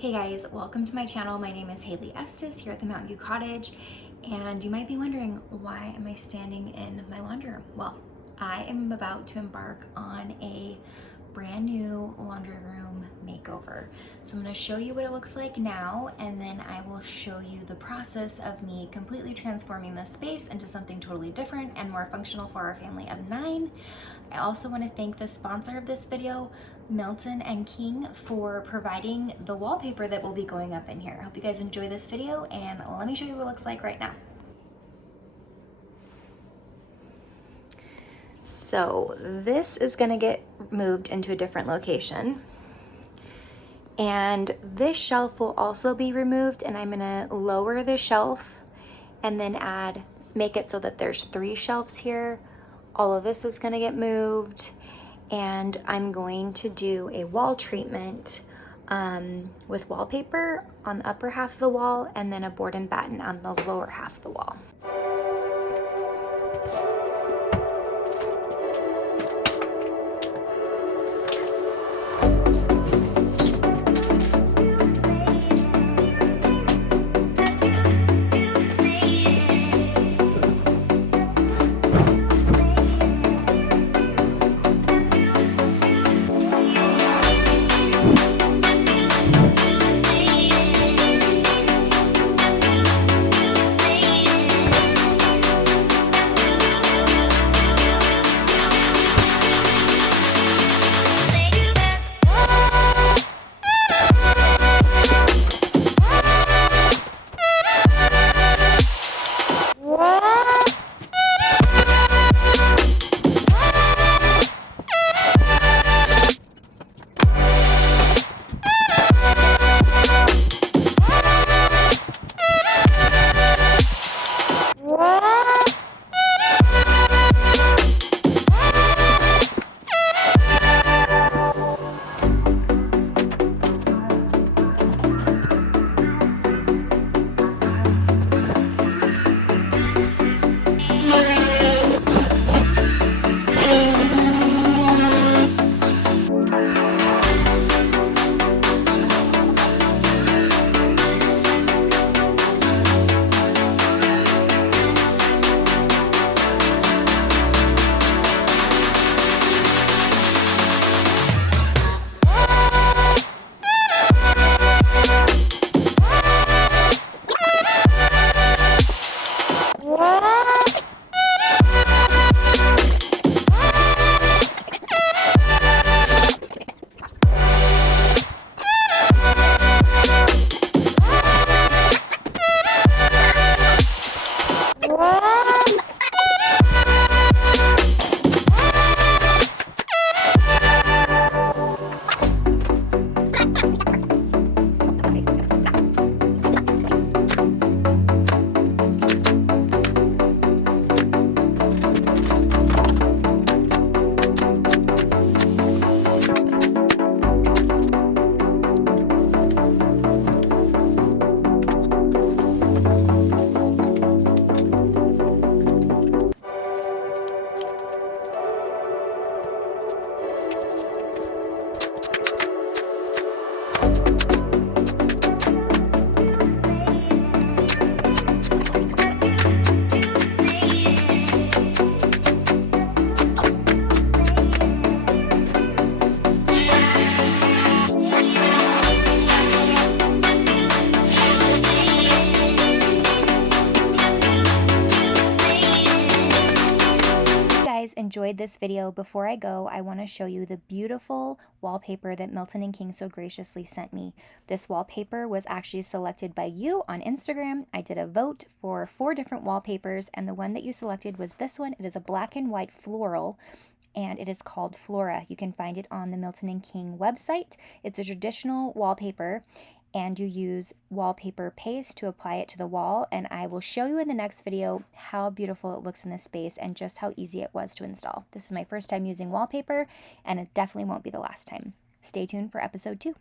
Hey guys, welcome to my channel. My name is Haley Estes here at the Mountain View Cottage, and you might be wondering, why am I standing in my laundry room? Well, I am about to embark on a brand new laundry room makeover. So I'm going to show you what it looks like now, and then I will show you the process of me completely transforming this space into something totally different and more functional for our family of 9. I also want to thank the sponsor of this video, Milton and King, for providing the wallpaper that will be going up in here. I hope you guys enjoy this video, and let me show you what it looks like right now. So this is going to get moved into a different location, and this shelf will also be removed, and I'm going to lower the shelf and then make it so that there's 3 shelves here. All of this is going to get moved, and I'm going to do a wall treatment with wallpaper on the upper half of the wall and then a board and batten on the lower half of the wall. Enjoyed this video. Before I go, I want to show you the beautiful wallpaper that Milton and King so graciously sent me. This wallpaper was actually selected by you on Instagram. I did a vote for 4 different wallpapers, and the one that you selected was this one. It is a black and white floral, and it is called Flora. You can find it on the Milton and King website. It's a traditional wallpaper, and you use wallpaper paste to apply it to the wall, and I will show you in the next video how beautiful it looks in this space and just how easy it was to install. This is my first time using wallpaper, and it definitely won't be the last time. Stay tuned for episode 2.